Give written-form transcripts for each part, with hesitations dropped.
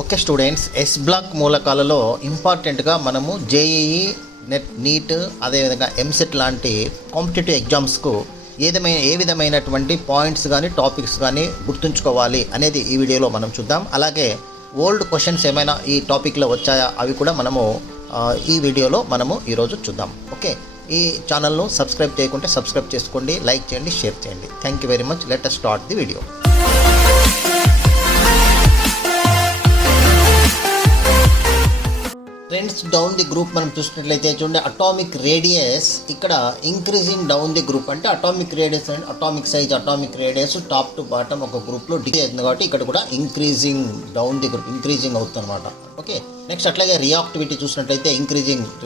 Okay students, yes black మూలకాలలో ఇంపార్టెంట్గా మనము జేఈఈ, నెట్, నీట్, అదేవిధంగా ఎంసెట్ లాంటి కాంపిటేటివ్ ఎగ్జామ్స్కు ఏ విధమైనటువంటి పాయింట్స్ కానీ టాపిక్స్ కానీ గుర్తుంచుకోవాలి అనేది ఈ వీడియోలో మనం చూద్దాం. అలాగే ఓల్డ్ క్వశ్చన్స్ ఏమైనా ఈ టాపిక్లో వచ్చాయా అవి కూడా మనము ఈ వీడియోలో మనము ఈరోజు చూద్దాం. ఓకే, ఈ ఛానల్ను సబ్స్క్రైబ్ చేయకుంటే సబ్స్క్రైబ్ చేసుకోండి, లైక్ చేయండి, షేర్ చేయండి. Thank you very much. Let us start the video. Trends down the group మనం చూసినట్లయితే చూడండి, అటామిక్ రేడియస్ ఇక్కడ ఇంక్రీజింగ్ డౌన్ ది గ్రూప్ అంటే atomic radius and atomic size, atomic radius top to bottom ఒక గ్రూప్లో degree అవుతుంది కాబట్టి ఇక్కడ కూడా increasing down the group, increasing అవుతుంది అనమాట. ఓకే, నెక్స్ట్ అట్లాగే రియాక్టివిటీ చూసినట్లయితే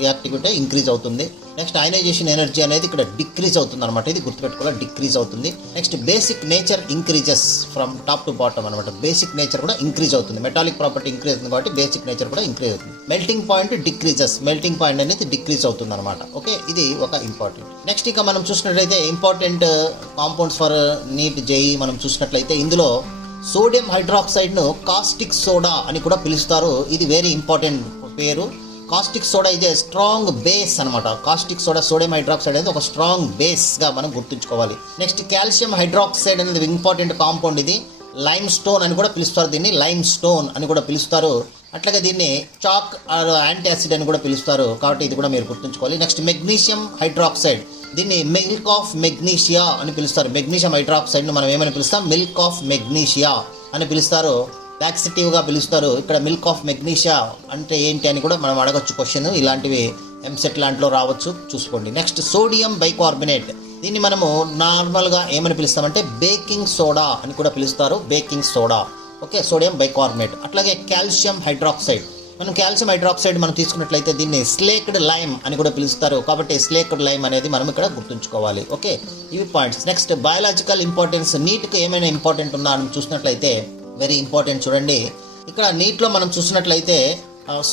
రియాక్టివిటీ ఇంక్రీజ్ అవుతుంది. నెక్స్ట్ అయనైజేషన్ ఎనర్జీ అనేది ఇక్కడ డిక్రీజ్ అవుతుంది అనమాట, ఇది గుర్తుపెట్టుకోవాలి, డిక్రీజ్ అవుతుంది. Next basic nature increases from top to bottom అనమాట, బేసిక్ నేచర్ కూడా ఇంక్రీజ్ అవుతుంది. మెటాలిక్ ప్రాపర్టీ ఇంక్రీజ్ అవుతుంది కాబట్టి బేసిక్ నేచర్ కూడా ఇంక్రీజ్ అవుతుంది. Melting point decreases, melting point అనేది డిక్రీజ్ అవుతుంది అనమాట. ఓకే, ఇది ఒక ఇంపార్టెంట్. నెక్స్ట్ ఇక మనం చూసినట్లయితే important compounds for NEET JEE మనం చూసినట్లయితే ఇందులో సోడియం హైడ్రాక్సైడ్ను కాస్టిక్ సోడా అని కూడా పిలుస్తారు. ఇది వెరీ ఇంపార్టెంట్ పేరు. కాస్టిక్ సోడా ఇది స్ట్రాంగ్ బేస్ అనమాట. కాస్టిక్ సోడా, సోడియం హైడ్రాక్సైడ్ అనేది ఒక స్ట్రాంగ్ బేస్గా మనం గుర్తుంచుకోవాలి. నెక్స్ట్ కాల్షియం హైడ్రాక్సైడ్ అనేది ఇంపార్టెంట్ కాంపౌండ్. ఇది లైమ్ స్టోన్ అని కూడా పిలుస్తారు, దీన్ని లైమ్ స్టోన్ అని కూడా పిలుస్తారు. అట్లాగే దీన్ని చాక్ యాంటీ యాసిడ్ అని కూడా పిలుస్తారు కాబట్టి ఇది కూడా మీరు గుర్తుంచుకోవాలి. నెక్స్ట్ మెగ్నీషియం హైడ్రాక్సైడ్, దీన్ని మిల్క్ ఆఫ్ మెగ్నీషియా అని పిలుస్తారు. మెగ్నీషియం హైడ్రాక్సైడ్ను మనం ఏమని పిలుస్తాం? మిల్క్ ఆఫ్ మెగ్నీషియా అని పిలుస్తారు, లాక్సిటివ్గా పిలుస్తారు. ఇక్కడ మిల్క్ ఆఫ్ మెగ్నీషియా అంటే ఏంటి అని కూడా మనం అడగొచ్చు క్వశ్చన్, ఇలాంటివి ఎంసెట్ లాంటిలో రావచ్చు, చూసుకోండి. నెక్స్ట్ సోడియం బైకార్బోనేట్, దీన్ని మనము నార్మల్గా ఏమని పిలుస్తామంటే బేకింగ్ సోడా అని కూడా పిలుస్తారు, baking soda. Okay, sodium bicarbonate. అట్లాగే కాల్షియం హైడ్రాక్సైడ్, మనం కాల్షియం హైడ్రాక్సైడ్ మనం తీసుకున్నట్లయితే దీన్ని స్లేక్డ్ లైమ్ అని కూడా పిలుస్తారు కాబట్టి స్లేక్డ్ లైమ్ అనేది మనం ఇక్కడ గుర్తుంచుకోవాలి. ఓకే, ఇవి పాయింట్స్. నెక్స్ట్ బయాలజికల్ ఇంపార్టెన్స్, నీట్కి ఏమైనా ఇంపార్టెంట్ ఉన్నా అని చూసినట్లయితే వెరీ ఇంపార్టెంట్. చూడండి, ఇక్కడ నీటిలో మనం చూసినట్లయితే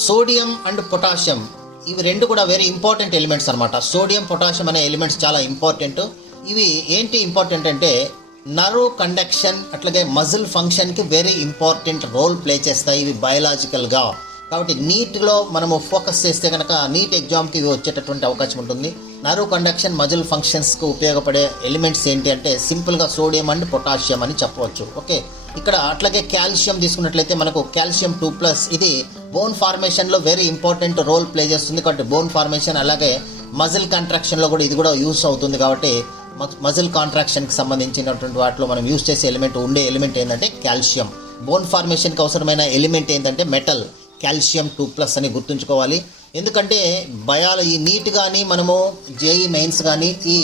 సోడియం అండ్ పొటాషియం, ఇవి రెండు కూడా వెరీ ఇంపార్టెంట్ ఎలిమెంట్స్ అనమాట. సోడియం, పొటాషియం అనే ఎలిమెంట్స్ చాలా ఇంపార్టెంట్. ఇవి ఏంటి ఇంపార్టెంట్ అంటే నర్వ్ కండక్షన్ అట్లాగే మజిల్ ఫంక్షన్కి వెరీ ఇంపార్టెంట్ రోల్ ప్లే చేస్తాయి ఇవి బయలాజికల్గా. కాబట్టి నీట్లో మనము ఫోకస్ చేస్తే కనుక నీట్ ఎగ్జామ్కి ఇవి వచ్చేటటువంటి అవకాశం ఉంటుంది. నర్వ్ కండక్షన్, మజిల్ ఫంక్షన్స్కి ఉపయోగపడే ఎలిమెంట్స్ ఏంటి అంటే సింపుల్గా సోడియం అండ్ పొటాషియం అని చెప్పవచ్చు. ఓకే, ఇక్కడ అట్లాగే కాల్షియం తీసుకున్నట్లయితే మనకు కాల్షియం 2+, ఇది బోన్ ఫార్మేషన్లో వెరీ ఇంపార్టెంట్ రోల్ ప్లే చేస్తుంది కాబట్టి బోన్ ఫార్మేషన్, అలాగే మజిల్ కాంట్రాక్షన్లో కూడా ఇది కూడా యూస్ అవుతుంది కాబట్టి మజిల్ కాంట్రాక్షన్కి సంబంధించినటువంటి వాటిలో మనం యూస్ చేసే ఉండే ఎలిమెంట్ ఏంటంటే కాల్షియం. బోన్ ఫార్మేషన్కి అవసరమైన ఎలిమెంట్ ఏంటంటే మెటల్, కాల్షియం 2+ అని గుర్తుంచుకోవాలి. ఎందుకంటే ఈ నీట్ కానీ మనము జేఈ మెయిన్స్ కానీ ఈ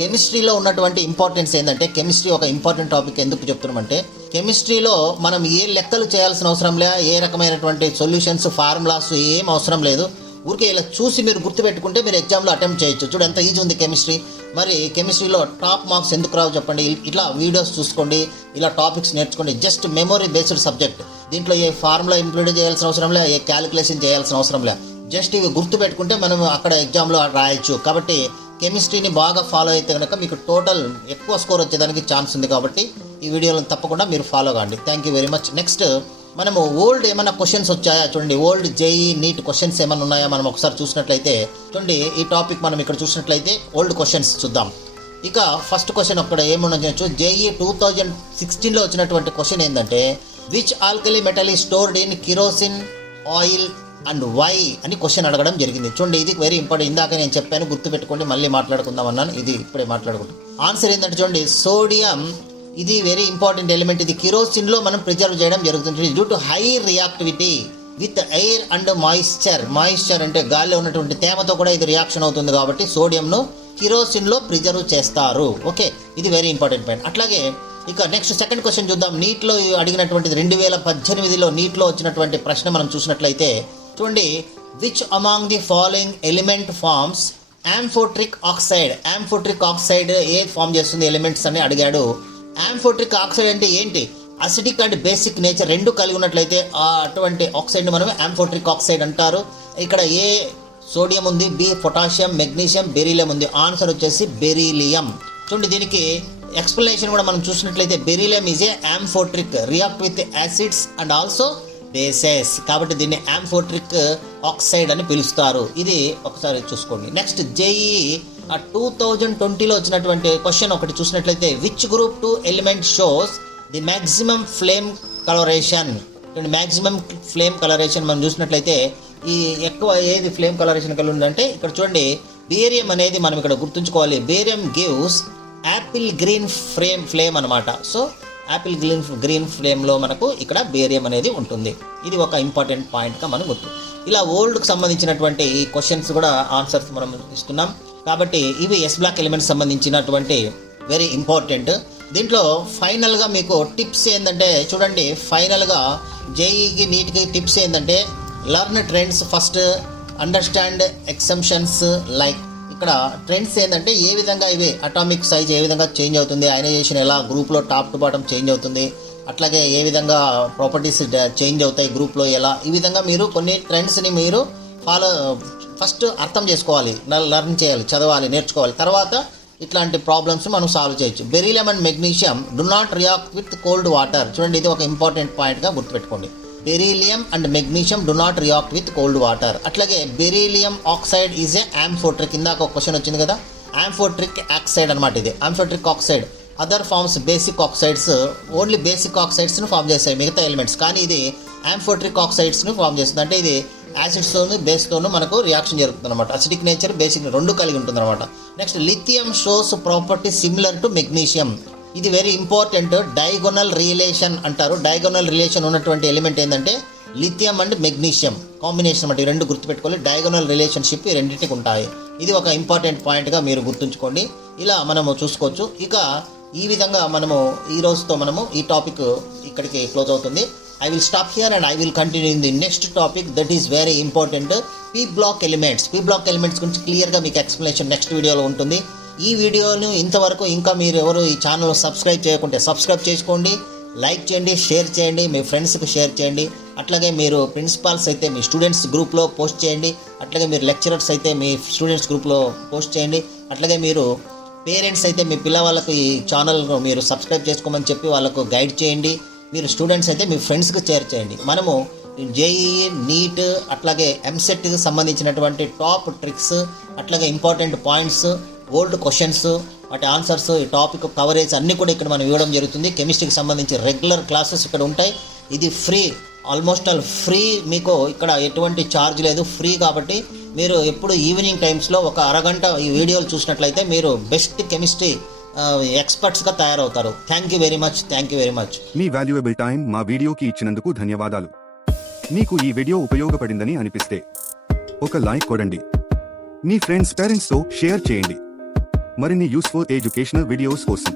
కెమిస్ట్రీలో ఉన్నటువంటి ఇంపార్టెన్స్ ఏంటంటే, కెమిస్ట్రీ ఒక ఇంపార్టెంట్ టాపిక్ ఎందుకు చెప్తున్నామంటే కెమిస్ట్రీలో మనం ఏ లెక్కలు చేయాల్సిన అవసరం లేదు, ఏ రకమైనటువంటి సొల్యూషన్స్, ఫార్ములాస్ ఏం అవసరం లేదు. ఊరికే ఇలా చూసి మీరు గుర్తుపెట్టుకుంటే మీరు ఎగ్జామ్లో అటెంప్ట్ చేయొచ్చు. చూడు ఎంత ఈజీ ఉంది కెమిస్ట్రీ. మరి కెమిస్ట్రీలో టాప్ మార్క్స్ ఎందుకు రావు చెప్పండి? ఇట్లా వీడియోస్ చూసుకోండి, ఇలా టాపిక్స్ నేర్చుకోండి. Just memory based subject. దీంట్లో ఏ ఫార్ములా ఇంప్లిమెంట్ చేయాల్సిన అవసరం లే, ఏ క్యాలిక్యులేషన్ చేయాల్సిన అవసరం లే. జస్ట్ ఇవి గుర్తుపెట్టుకుంటే మనం అక్కడ ఎగ్జామ్లో రాయొచ్చు. కాబట్టి కెమిస్ట్రీని బాగా ఫాలో అయితే కనుక మీకు టోటల్ ఎక్కువ స్కోర్ వచ్చేదానికి ఛాన్స్ ఉంది కాబట్టి ఈ వీడియోలను తప్పకుండా మీరు ఫాలో కాండి. Thank you very much. Next మనము ఓల్డ్ ఏమైనా క్వశ్చన్స్ వచ్చాయా చూడండి, ఓల్డ్ జేఈ నీట్ క్వశ్చన్స్ ఏమైనా ఉన్నాయా మనం ఒకసారి చూసినట్లయితే చూడండి. ఈ టాపిక్ మనం ఇక్కడ చూసినట్లయితే ఓల్డ్ క్వశ్చన్స్ చూద్దాం. ఇక ఫస్ట్ క్వశ్చన్ అక్కడ ఏముండొచ్చు, జేఈ 2016లో వచ్చినటువంటి క్వశ్చన్ ఏంటంటే which alkali metal is stored in kerosene oil and why అని క్వశ్చన్ అడగడం జరిగింది. చూడండి, ఇది వెరీ ఇంపార్టెంట్. ఇందాక నేను చెప్పాను, గుర్తుపెట్టుకోండి, మళ్ళీ మాట్లాడుకుందాం అన్నాను, ఇది ఇప్పుడే మాట్లాడుకుంటాం. ఆన్సర్ ఏంటంటే చూడండి, సోడియం, ఇది వెరీ ఇంపార్టెంట్ ఎలిమెంట్. ఇది కిరోసిన్లో మనం ప్రిజర్వ్ చేయడం జరుగుతుంది due to high reactivity with air and moisture అంటే గాలిలో ఉన్నటువంటి తేమతో కూడా ఇది రియాక్షన్ అవుతుంది కాబట్టి సోడియంను కిరోసిన్లో ప్రిజర్వ్ చేస్తారు. ఓకే, ఇది వెరీ ఇంపార్టెంట్ పాయింట్. అట్లాగే ఇక నెక్స్ట్ సెకండ్ క్వశ్చన్ చూద్దాం. నీట్లో అడిగినటువంటిది 2018లో నీట్లో వచ్చినటువంటి ప్రశ్న మనం చూసినట్లయితే చూడండి, which among the following element forms amphoteric oxide. Amphoteric oxide ఏ ఫామ్ చేస్తుంది ఎలిమెంట్స్ అని అడిగాడు. యాంఫోట్రిక్ ఆక్సైడ్ అంటే ఏంటి? అసిడిక్ అండ్ బేసిక్ నేచర్ రెండు కలిగి ఉన్నట్లయితే అటువంటి ఆక్సైడ్ని మనం యాంఫోట్రిక్ ఆక్సైడ్ అంటారు. ఇక్కడ ఏ సోడియం ఉంది, బి పొటాషియం, మెగ్నీషియం, బెరీలియం ఉంది. ఆన్సర్ వచ్చేసి బెరీలియం. చూడండి, దీనికి ఎక్స్ప్లెనేషన్ కూడా మనం చూసినట్లయితే beryllium is a amphoteric, react with acids and also bases. కాబట్టి దీన్ని యాంఫోట్రిక్ ఆక్సైడ్ అని పిలుస్తారు. ఇది ఒకసారి చూసుకోండి. నెక్స్ట్ జేఈ 2020లో వచ్చినటువంటి క్వశ్చన్ ఒకటి చూసినట్లయితే, which group 2 element shows the maximum flame colouration. Maximum flame colouration మనం చూసినట్లయితే ఈ ఎక్కువ ఏది ఫ్లేమ్ కలరేషన్ కలిగి ఉందంటే ఇక్కడ చూడండి, బేరియం అనేది మనం ఇక్కడ గుర్తుంచుకోవాలి. Barium gives Apple green flame అనమాట. సో యాపిల్ గ్రీన్ ఫ్లేమ్లో మనకు ఇక్కడ బేరియం అనేది ఉంటుంది. ఇది ఒక ఇంపార్టెంట్ పాయింట్గా మనం గుర్తు. ఇలా ఓల్డ్కి సంబంధించినటువంటి ఈ క్వశ్చన్స్ కూడా ఆన్సర్స్ మనం ఇస్తున్నాం. కాబట్టి ఇవి ఎస్ బ్లాక్ ఎలిమెంట్స్ సంబంధించినటువంటి వెరీ ఇంపార్టెంట్. దీంట్లో ఫైనల్గా మీకు టిప్స్ ఏంటంటే చూడండి, ఫైనల్గా జేఈకి నీట్కి టిప్స్ ఏంటంటే, learn trends first, understand exemptions. Like ఇక్కడ ట్రెండ్స్ ఏంటంటే ఏ విధంగా ఇవి అటామిక్ సైజ్ ఏ విధంగా చేంజ్ అవుతుంది, అయనైజేషన్ ఎలా గ్రూప్లో టాప్ టు బాటమ్ చేంజ్ అవుతుంది, అట్లాగే ఏ విధంగా ప్రాపర్టీస్ చేంజ్ అవుతాయి గ్రూప్లో ఎలా, ఈ విధంగా మీరు కొన్ని ట్రెండ్స్ని మీరు ఫస్ట్ అర్థం చేసుకోవాలి, లర్న్ చేయాలి, చదవాలి, నేర్చుకోవాలి. తర్వాత ఇట్లాంటి ప్రాబ్లమ్స్ మనం సాల్వ్ చేయొచ్చు. Beryllium and magnesium do not react with cold water. చూడండి, ఇది ఒక ఇంపార్టెంట్ పాయింట్గా గుర్తుపెట్టుకోండి. Beryllium and magnesium do not react with cold water. అట్లాగే beryllium oxide is a amphoteric. ఇందాక ఒక క్వశ్చన్ వచ్చింది కదా, యాంఫోట్రిక్ ఆక్సైడ్ అనమాట ఇది. Amphoteric oxide other forms basic oxides, only basic ఆక్సైడ్స్ని ఫామ్ చేస్తాయి మిగతా ఎలిమెంట్స్, కానీ ఇది యాంఫోట్రిక్ ఆక్సైడ్స్ని ఫామ్ చేస్తుంది. అంటే ఇది యాసిడ్స్తోను బేస్తోను మనకు రియాక్షన్ జరుగుతుంది అనమాట. అసిడిక్ నేచర్ బేసిక్ రెండు కలిగి ఉంటుంది అనమాట. Next lithium shows property similar to magnesium. ఇది వెరీ ఇంపార్టెంట్. డయాగోనల్ రిలేషన్ అంటారు. డయాగోనల్ రిలేషన్ ఉన్నటువంటి ఎలిమెంట్ ఏంటంటే లిథియం అండ్ మెగ్నీషియం కాంబినేషన్ అనమాట. ఈ రెండు గుర్తుపెట్టుకోవాలి. డయాగోనల్ రిలేషన్షిప్ ఈ రెండింటికి ఉంటాయి. ఇది ఒక ఇంపార్టెంట్ పాయింట్గా మీరు గుర్తుంచుకోండి. ఇలా మనము చూసుకోవచ్చు. ఇక ఈ విధంగా మనము ఈ రోజుతో మనము ఈ టాపిక్ ఇక్కడికి క్లోజ్ అవుతుంది. I will stop here and I will continue in the next topic that is very important, P block elements. P block elements గురించి క్లియర్గా మీకు ఎక్స్ప్లెనేషన్ నెక్స్ట్ వీడియోలో ఉంటుంది. ఈ వీడియోను ఇంతవరకు ఇంకా మీరు ఎవరు ఈ ఛానల్ సబ్స్క్రైబ్ చేయకుంటే సబ్స్క్రైబ్ చేసుకోండి, లైక్ చేయండి, షేర్ చేయండి, మీ ఫ్రెండ్స్కి షేర్ చేయండి. అట్లాగే మీరు ప్రిన్సిపాల్స్ అయితే మీ స్టూడెంట్స్ గ్రూప్లో పోస్ట్ చేయండి. అట్లాగే మీరు లెక్చరర్స్ అయితే మీ స్టూడెంట్స్ గ్రూప్లో పోస్ట్ చేయండి. అట్లాగే మీరు పేరెంట్స్ అయితే మీ పిల్లవాళ్ళకు ఈ ఛానల్ మీరు సబ్స్క్రైబ్ చేసుకోమని చెప్పి వాళ్ళకు గైడ్ చేయండి. మీరు స్టూడెంట్స్ అయితే మీ ఫ్రెండ్స్కి షేర్ చేయండి. మనము జేఈ, నీట్, అట్లాగే ఎంసెట్కి సంబంధించినటువంటి టాప్ ట్రిక్స్, అట్లాగే ఇంపార్టెంట్ పాయింట్స్, ఓల్డ్ క్వశ్చన్స్, వాటి ఆన్సర్స్, ఈ టాపిక్ కవరేజ్ అన్నీ కూడా ఇక్కడ మనం ఇవ్వడం జరుగుతుంది. కెమిస్ట్రీకి సంబంధించి రెగ్యులర్ క్లాసెస్ ఇక్కడ ఉంటాయి. ఇది ఫ్రీ, ఆల్మోస్ట్ ఆల్ ఫ్రీ. మీకు ఇక్కడ ఎటువంటి ఛార్జ్ లేదు, ఫ్రీ. కాబట్టి మీరు ఎప్పుడు ఈవినింగ్ టైమ్స్లో ఒక అరగంట ఈ వీడియోలు చూసినట్లయితే మీరు బెస్ట్ కెమిస్ట్రీ ఎక్స్పర్ట్స్గా తయారవుతారు. Thank you very much. Me valuable time మా వీడియోకి ఇచ్చినందుకు ధన్యవాదాలు. మీకు ఈ వీడియో ఉపయోగపడిందని అనిపిస్తే ఒక లైక్ కొడండి. మీ ఫ్రెండ్స్, పేరెంట్స్తో షేర్ చేయండి. మరిన్ని యూస్ఫుల్ ఎడ్యుకేషనల్ వీడియోస్ కోసం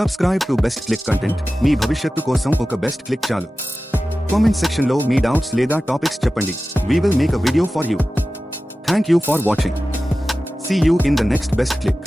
subscribe to best click content. మీ భవిష్యత్తు కోసం ఒక బెస్ట్ క్లిక్ చాలు. కామెంట్ సెక్షన్లో మీ డౌట్స్ లేదా టాపిక్స్ చెప్పండి. We will make a video for you. Thank you for watching. See you in the next best click.